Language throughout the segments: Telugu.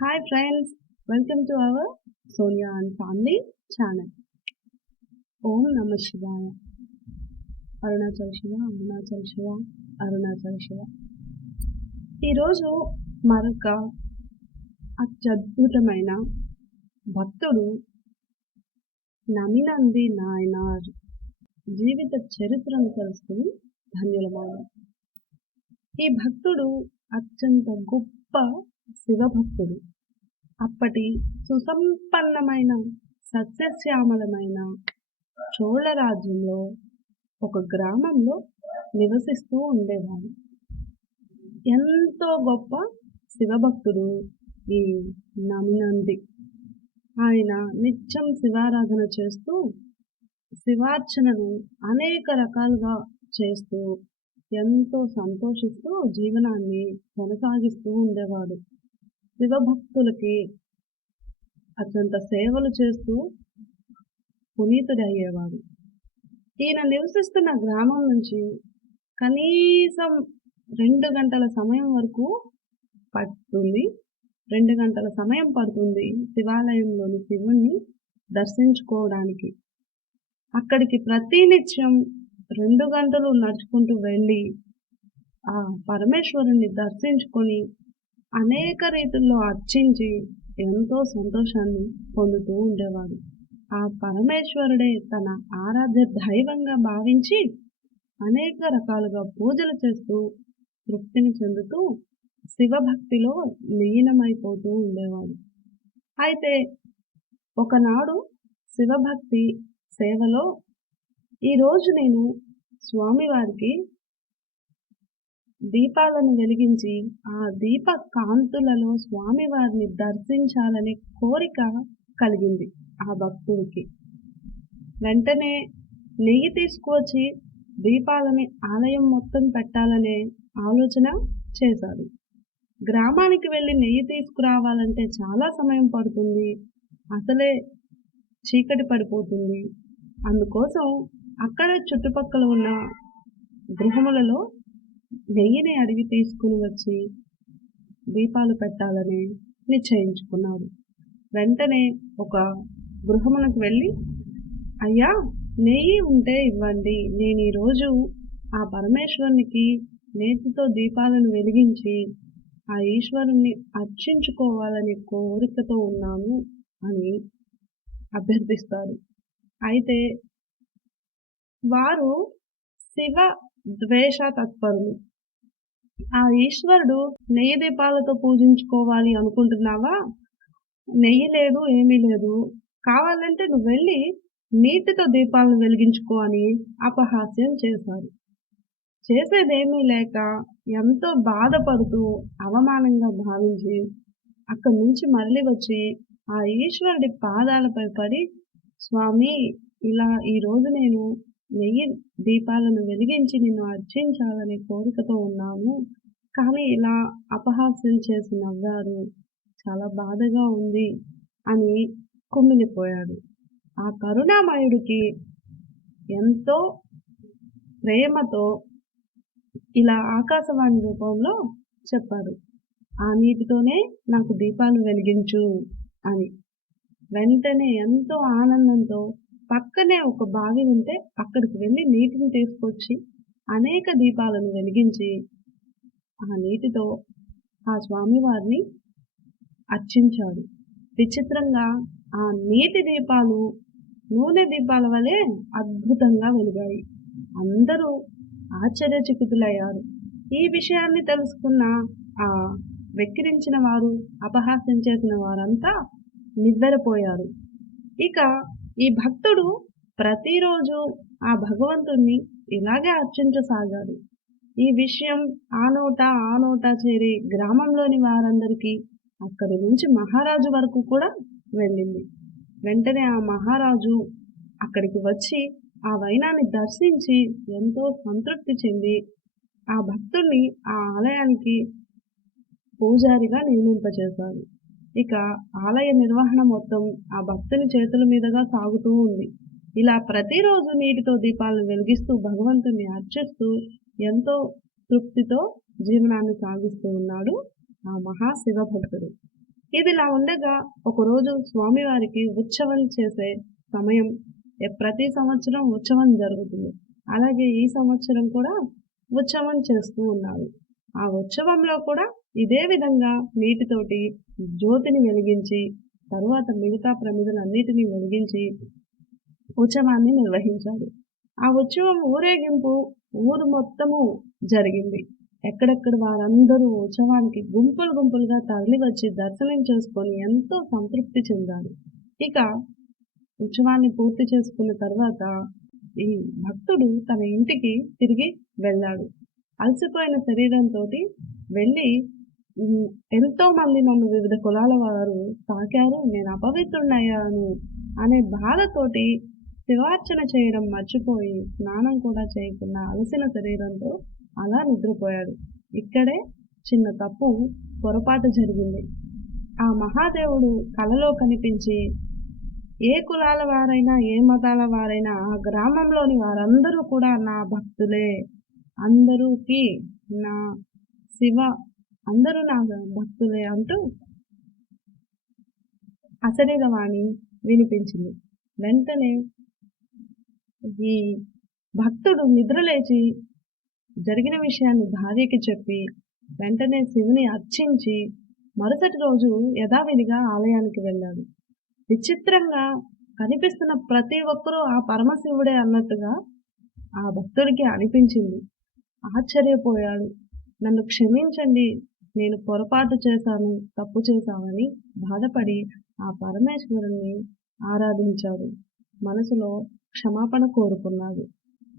Hi friends, welcome to our Sonia and Family channel. Om Namah Shivaya. Arunachal Shiva Arunachal Shiva Arunachal Shiva. ఈరోజు మరొక అత్యద్భుతమైన భక్తుడు నమినంది నాయనార్ జీవిత చరిత్రను తెలుసుకుని ధన్యులమవుదాం. ఈ భక్తుడు అత్యంత గొప్ప శివభక్తుడు. అప్పటి సుసంపన్నమైన సస్యశ్యామలమైన చోళ రాజ్యంలో ఒక గ్రామంలో నివసిస్తూ ఉండేవాడు. ఎంతో గొప్ప శివభక్తుడు ఈ నమినంది. ఆయన నిత్యం శివారాధన చేస్తూ శివార్చనను అనేక రకాలుగా చేస్తూ ఎంతో సంతోషిస్తూ జీవనాన్ని కొనసాగిస్తూ ఉండేవాడు. శివభక్తులకి అత్యంత సేవలు చేస్తూ పునీతుడయ్యేవాడు. ఈయన నివసిస్తున్న గ్రామం నుంచి కనీసం 2 గంటల సమయం వరకు పడుతుంది. 2 గంటల సమయం పడుతుంది శివాలయంలోని శివుణ్ణి దర్శించుకోవడానికి. అక్కడికి ప్రతినిత్యం 2 గంటలు నడుచుకుంటూ వెళ్ళి ఆ పరమేశ్వరుణ్ణి దర్శించుకొని అనేక రీతుల్లో అర్చించి ఎంతో సంతోషాన్ని పొందుతూ ఉండేవాడు. ఆ పరమేశ్వరుడే తన ఆరాధ్య దైవంగా భావించి అనేక రకాలుగా పూజలు చేస్తూ తృప్తిని చెందుతూ శివభక్తిలో లీనమైపోతూ ఉండేవాడు. అయితే ఒకనాడు శివభక్తి సేవలో ఈరోజు నేను స్వామివారికి దీపాలను వెలిగించి ఆ దీప కాంతులలో స్వామివారిని దర్శించాలనే కోరిక కలిగింది ఆ భక్తుడికి. వెంటనే నెయ్యి తీసుకువచ్చి దీపాలని ఆలయం మొత్తం పెట్టాలనే ఆలోచన చేశాడు. గ్రామానికి వెళ్ళి నెయ్యి తీసుకురావాలంటే చాలా సమయం పడుతుంది, అసలే చీకటి పడిపోతుంది. అందుకోసం అక్కడ చుట్టుపక్కల ఉన్న గృహములలో నెయ్యిని అడిగి తీసుకుని వచ్చి దీపాలు పెట్టాలని నిశ్చయించుకున్నాడు. వెంటనే ఒక గృహమునకు వెళ్ళి, అయ్యా నెయ్యి ఉంటే ఇవ్వండి, నేను ఈరోజు ఆ పరమేశ్వరునికి నేతితో దీపాలను వెలిగించి ఆ ఈశ్వరుణ్ణి అర్చించుకోవాలని కోరికతో ఉన్నాను అని అభ్యర్థిస్తారు. అయితే వారు శివ ద్వేష తత్పరులు. ఆ ఈశ్వరుడు నెయ్యి దీపాలతో పూజించుకోవాలి అనుకుంటున్నావా? నెయ్యి లేదు, ఏమీ లేదు, కావాలంటే నువ్వు వెళ్ళి నీటితో దీపాలను వెలిగించుకో అని అపహాస్యం చేశారు. చేసేదేమీ లేక ఎంతో బాధపడుతూ అవమానంగా భావించి అక్కడి నుంచి మరలి వచ్చి ఆ ఈశ్వరుడి పాదాలపై పడి, స్వామి, ఇలా ఈరోజు నేను నెయ్యి దీపాలను వెలిగించి నిన్ను అర్చించాలనే కోరికతో ఉన్నాను, కానీ ఇలా అపహాస్యం చేసి నవ్వారు, చాలా బాధగా ఉంది అని కుమిలిపోయాడు. ఆ కరుణామయుడికి ఎంతో ప్రేమతో ఇలా ఆకాశవాణి రూపంలో చెప్పాడు, ఆ నీటితోనే నాకు దీపాలు వెలిగించు అని. వెంటనే ఎంతో ఆనందంతో పక్కనే ఒక బావి ఉంటే అక్కడికి వెళ్ళి నీటిని తీసుకొచ్చి అనేక దీపాలను వెలిగించి ఆ నీటితో ఆ స్వామివారిని అర్చించాడు. విచిత్రంగా ఆ నీటి దీపాలు నూనె దీపాల వలె అద్భుతంగా వెలిగాయి. అందరూ ఆశ్చర్యచకితులయ్యారు. ఈ విషయాన్ని తెలుసుకున్న ఆ వెక్కిరించిన వారు, అపహాస్యం చేసిన వారంతా నివ్వెరపోయారు. ఇక ఈ భక్తుడు ప్రతిరోజు ఆ భగవంతుణ్ణి ఇలాగే అర్చించసాగాడు. ఈ విషయం ఆ నోట చేరి గ్రామంలోని వారందరికీ, అక్కడి నుంచి మహారాజు వరకు కూడా వెళ్ళింది. వెంటనే ఆ మహారాజు అక్కడికి వచ్చి ఆ వైనాన్ని దర్శించి ఎంతో సంతృప్తి చెంది ఆ భక్తుడిని ఆ ఆలయానికి పూజారిగా నియమింపచేశారు. ఇక ఆలయ నిర్వహణ మొత్తం ఆ భక్తుని చేతుల మీదుగా సాగుతూ ఉంది. ఇలా ప్రతిరోజు నీటితో దీపాలను వెలిగిస్తూ భగవంతుని అర్చిస్తూ ఎంతో తృప్తితో జీవనాన్ని సాగిస్తూ ఉన్నాడు ఆ మహాశివ భక్తుడు. ఇదిలా ఉండగా ఒకరోజు స్వామివారికి ఉత్సవం చేసే సమయం. ప్రతి సంవత్సరం ఉత్సవం జరుగుతుంది. అలాగే ఈ సంవత్సరం కూడా ఉత్సవం చేస్తూ ఉన్నారు. ఆ ఉత్సవంలో కూడా ఇదే విధంగా నీటితోటి జ్యోతిని వెలిగించి, తరువాత మిగతా ప్రమిదలన్నిటిని వెలిగించి ఉత్సవాన్ని నిర్వహించారు. ఆ ఉత్సవం ఊరేగింపు ఊరు మొత్తము జరిగింది. ఎక్కడెక్కడ వారందరూ ఉత్సవానికి గుంపులు గుంపులుగా తరలివచ్చి దర్శనం చేసుకొని ఎంతో సంతృప్తి చెందారు. ఇక ఉత్సవాన్ని పూర్తి చేసుకున్న తర్వాత ఈ భక్తుడు తన ఇంటికి తిరిగి వెళ్ళాడు. అలసిపోయిన శరీరంతోటి వెళ్ళి ఎంతో మంది నన్ను వివిధ కులాల వారు తాకారు, నేను అపవిత్రుడయ్యాను అనే బాధతోటి శివార్చన చేయడం మర్చిపోయి స్నానం కూడా చేయకుండా అలసిన శరీరంతో అలా నిద్రపోయాడు. ఇక్కడే చిన్న తప్పు, పొరపాటు జరిగింది. ఆ మహాదేవుడు కలలో కనిపించి ఏ కులాల వారైనా, ఏ మతాల వారైనా ఆ గ్రామంలోని వారందరూ కూడా నా భక్తులే, అందరూకి నా శివ అందరూ నా భక్తులే అంటూ అశరీరవాణి వినిపించింది. వెంటనే ఈ భక్తుడు నిద్రలేచి జరిగిన విషయాన్ని భార్యకి చెప్పి వెంటనే శివుని అర్చించి మరుసటి రోజు యథావిధిగా ఆలయానికి వెళ్ళాడు. విచిత్రంగా కనిపిస్తున్న ప్రతి ఒక్కరూ ఆ పరమశివుడే అన్నట్టుగా ఆ భక్తుడికి అనిపించింది. ఆశ్చర్యపోయాడు. నన్ను క్షమించండి, నేను పొరపాటు చేశాను, తప్పు చేశామని బాధపడి ఆ పరమేశ్వరుణ్ణి ఆరాధించాడు. మనసులో క్షమాపణ కోరుకున్నాడు.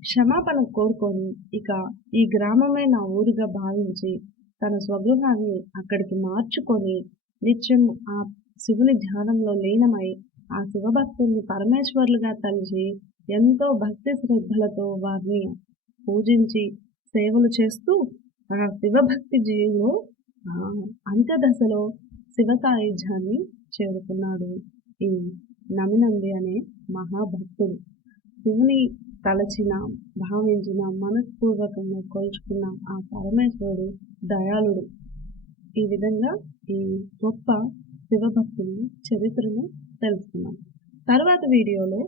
క్షమాపణ కోరుకొని ఇక ఈ గ్రామమే నా ఊరుగా భావించి తన స్వగృహాన్ని అక్కడికి మార్చుకొని నిత్యం ఆ శివుని ధ్యానంలో లీనమై ఆ శివభక్తుల్ని పరమేశ్వరులుగా తలిచి ఎంతో భక్తి శ్రద్ధలతో వారిని పూజించి సేవలు చేస్తూ ఆ శివభక్తి జీవిలో అంత్యదశలో శివ సాయుధ్యాన్ని చేరుకున్నాడు ఈ నమినంది అనే మహాభక్తుడు. శివుని తలచిన, భావించిన, మనస్పూర్వకంగా కొలుచుకున్న ఆ పరమేశ్వరుడు దయాళుడు. ఈ విధంగా ఈ గొప్ప శివభక్తుని చరిత్రను తెలుసుకున్నాం. తర్వాత వీడియోలో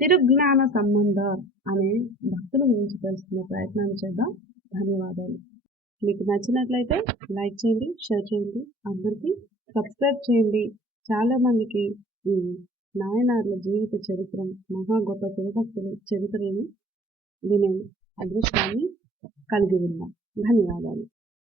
తిరుజ్ఞాన సంబంధ అనే భక్తుల గురించి తెలుసుకునే ప్రయత్నాన్ని చేద్దాం. ధన్యవాదాలు. మీకు నచ్చినట్లయితే లైక్ చేయండి, షేర్ చేయండి, అందరికీ సబ్స్క్రైబ్ చేయండి. చాలామందికి ఈ నాయనార్ల జీవిత చరిత్ర, మహా గొప్ప శివభక్తుల చరిత్రను వినే అదృష్టాన్ని కలిగి ఉన్నాం. ధన్యవాదాలు.